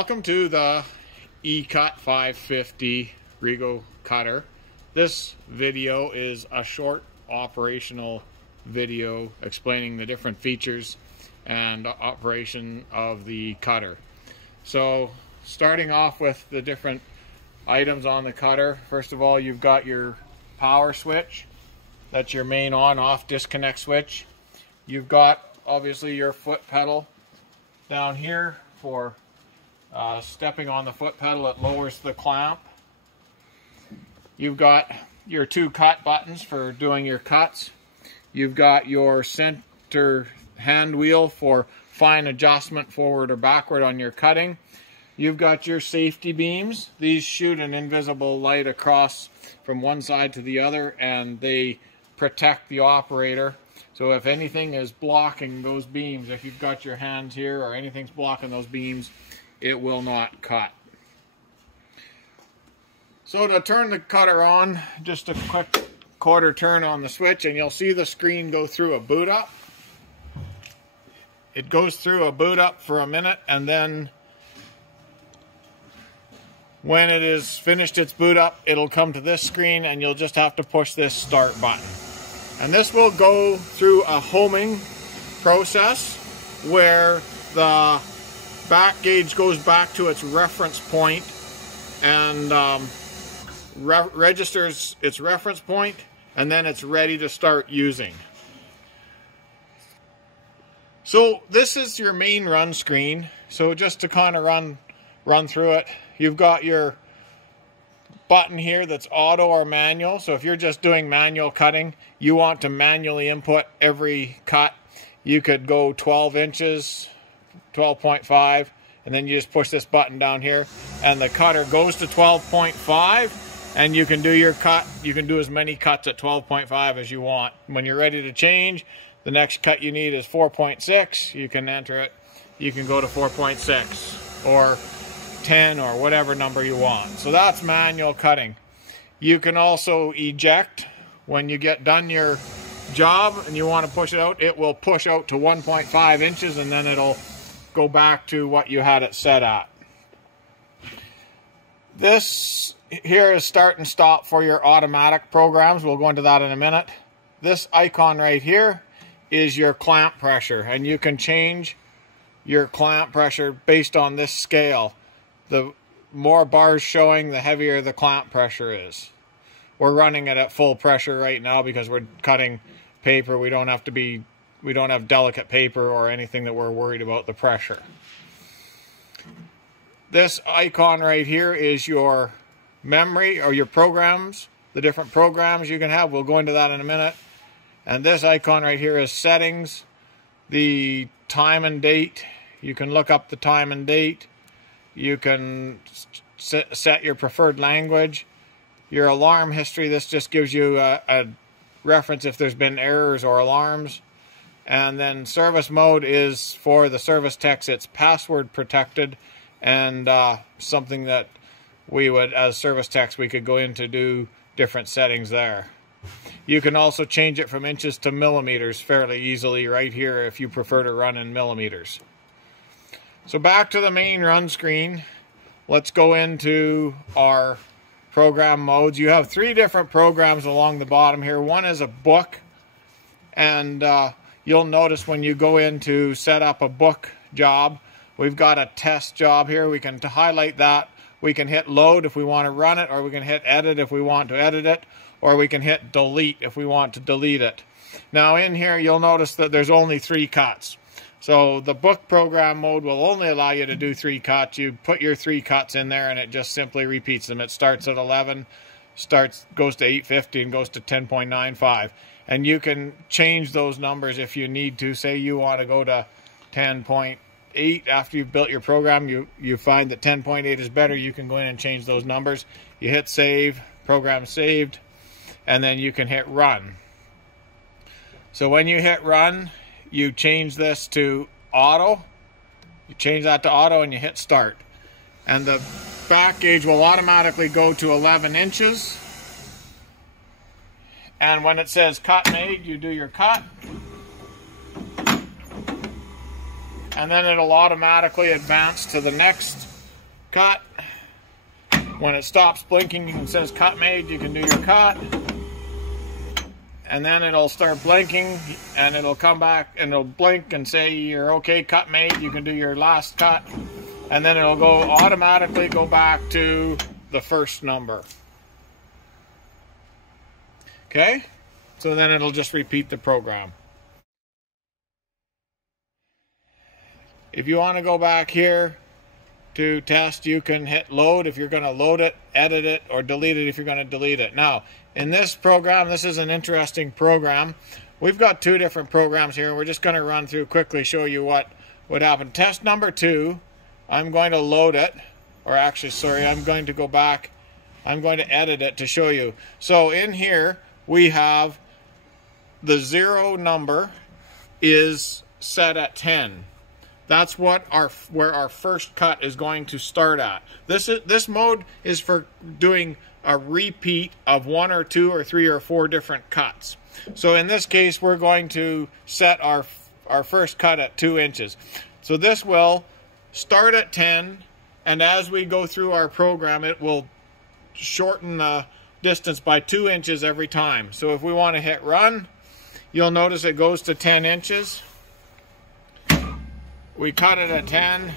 Welcome to the E-Cut 550 Rigo cutter. This video is a short operational video explaining the different features and operation of the cutter. So starting off with the different items on the cutter, first of all you've got your power switch. That's your main on-off disconnect switch. You've got obviously your foot pedal down here for stepping on the foot pedal. It lowers the clamp. You've got your two cut buttons for doing your cuts. You've got your center hand wheel for fine adjustment forward or backward on your cutting. You've got your safety beams. These shoot an invisible light across from one side to the other, and they protect the operator. So if anything is blocking those beams, if you've got your hands here or anything's blocking those beams, it will not cut. So to turn the cutter on, just a quick quarter turn on the switch and you'll see the screen go through a boot up. It goes through a boot up for a minute, and then when it is finished its boot up, it'll come to this screen and you'll just have to push this start button. And this will go through a homing process where the back gauge goes back to its reference point and registers its reference point, and then it's ready to start using. So this is your main run screen. So just to kind of run through it, you've got your button here that's auto or manual. So if you're just doing manual cutting, you want to manually input every cut. You could go 12 inches, 12.5, and then you just push this button down here and the cutter goes to 12.5, and you can do your cut. You can do as many cuts at 12.5 as you want. When you're ready to change, the next cut you need is 4.6. You can enter it. You can go to 4.6 or 10 or whatever number you want. So that's manual cutting. You can also eject. When you get done your job and you want to push it out, it will push out to 1.5 inches and then it'll go back to what you had it set at. This here is start and stop for your automatic programs. We'll go into that in a minute. This icon right here is your clamp pressure, and you can change your clamp pressure based on this scale. The more bars showing, the heavier the clamp pressure is. We're running it at full pressure right now because we're cutting paper. We don't have delicate paper or anything that we're worried about the pressure. This icon right here is your memory or your programs, the different programs you can have. We'll go into that in a minute. And this icon right here is settings, the time and date. You can look up the time and date. You can set your preferred language. Your alarm history, this just gives you a reference if there's been errors or alarms. And then service mode is for the service techs. It's password protected, and something that we would, as service techs, we could go in to do different settings there. You can also change it from inches to millimeters fairly easily right here if you prefer to run in millimeters. So back to the main run screen. Let's go into our program modes. You have three different programs along the bottom here. One is a book, and you'll notice when you go in to set up a book job, we've got a test job here. We can highlight that. We can hit load if we want to run it, or we can hit edit if we want to edit it, or we can hit delete if we want to delete it. Now in here you'll notice that there's only 3 cuts. So the book program mode will only allow you to do 3 cuts. You put your 3 cuts in there and it just simply repeats them. It starts at 11, goes to 850 and goes to 10.95. And you can change those numbers if you need to. Say you want to go to 10.8 after you've built your program. You find that 10.8 is better. You can go in and change those numbers. You hit save, program saved, and then you can hit run. So when you hit run, you change this to auto. You change that to auto and you hit start. And the back gauge will automatically go to 11 inches. And when it says cut made, you do your cut. And then it'll automatically advance to the next cut. When it stops blinking and says cut made, you can do your cut. And then it'll start blinking and it'll come back and it'll blink and say you're okay, cut made. You can do your last cut. And then it'll go automatically go back to the first number. Okay? So then it'll just repeat the program. If you want to go back here to test, you can hit load if you're going to load it, edit it, or delete it if you're going to delete it. Now, in this program, this is an interesting program. We've got two different programs here. We're just going to run through quickly, show you what would happen. Test number 2, I'm going to load it, or actually, sorry, I'm going to go back. I'm going to edit it to show you. So in here, we have the 0 number is set at 10. That's what where our first cut is going to start at. This mode is for doing a repeat of 1 or 2 or 3 or 4 different cuts. So in this case, we're going to set our first cut at 2 inches. So this will start at 10, and as we go through our program, it will shorten the distance by 2 inches every time. So if we want to hit run, you'll notice it goes to 10 inches. We cut it at 10.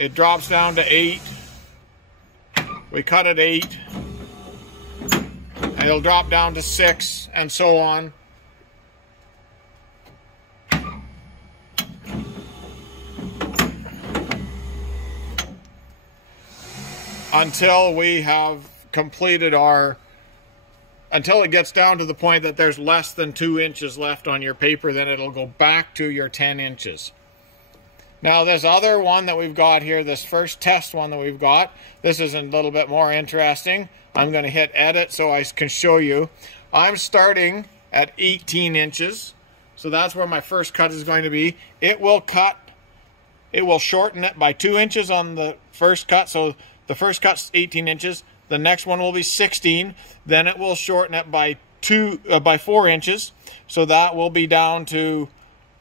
It drops down to 8. We cut at 8. And it'll drop down to 6, and so on. Until we have completed until it gets down to the point that there's less than 2 inches left on your paper, then it'll go back to your 10 inches. Now this other one that we've got here, this first test one that we've got, this is a little bit more interesting. I'm going to hit edit so I can show you. I'm starting at 18 inches, so that's where my first cut is going to be. It will shorten it by 2 inches on the first cut, so the first cut's 18 inches. The next one will be 16. Then it will shorten it by 4 inches. So that will be down to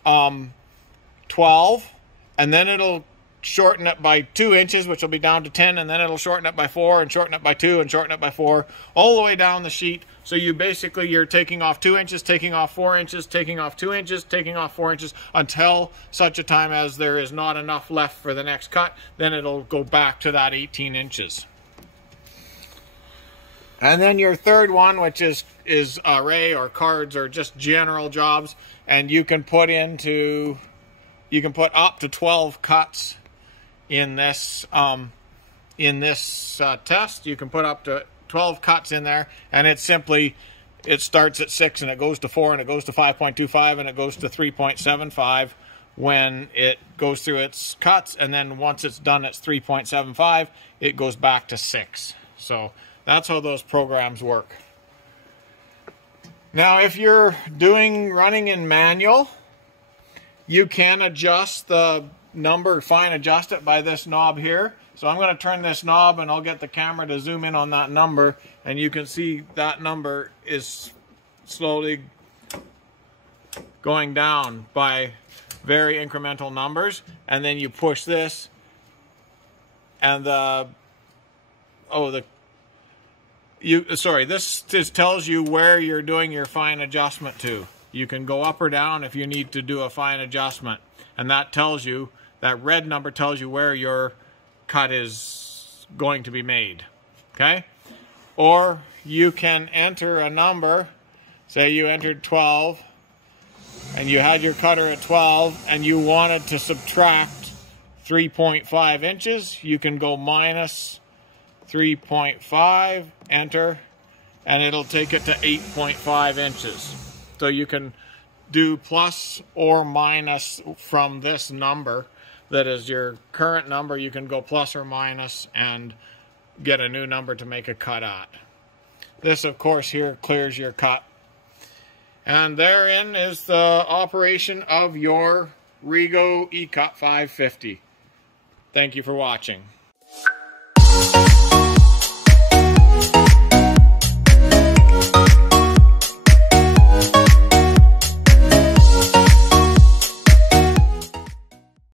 12. And then it'll shorten it by 2 inches, which will be down to 10. And then it'll shorten it by 4 and shorten it by 2 and shorten it by 4, all the way down the sheet. So you're taking off 2 inches, taking off 4 inches, taking off 2 inches, taking off 4 inches until such a time as there is not enough left for the next cut. Then it'll go back to that 18 inches. And then your third one, which is array or cards or just general jobs, and you can put up to 12 cuts in this test. You can put up to 12 cuts in there, and it starts at 6 and it goes to 4 and it goes to 5.25 and it goes to 3.75 when it goes through its cuts, and then once it's done its 3.75, it goes back to 6. So that's how those programs work. Now, if you're running in manual, you can adjust the number, fine adjust it by this knob here. So I'm going to turn this knob and I'll get the camera to zoom in on that number, and you can see that number is slowly going down by very incremental numbers. And then you push this and this just tells you where you're doing your fine adjustment to. You can go up or down if you need to do a fine adjustment. And that red number tells you where your cut is going to be made. Okay? Or you can enter a number. Say you entered 12 and you had your cutter at 12 and you wanted to subtract 3.5 inches. You can go minus 3.5, enter, and it'll take it to 8.5 inches. So you can do plus or minus from this number that is your current number. You can go plus or minus and get a new number to make a cut at. This, of course, here clears your cut. And therein is the operation of your Rigo E-Cut 550. Thank you for watching.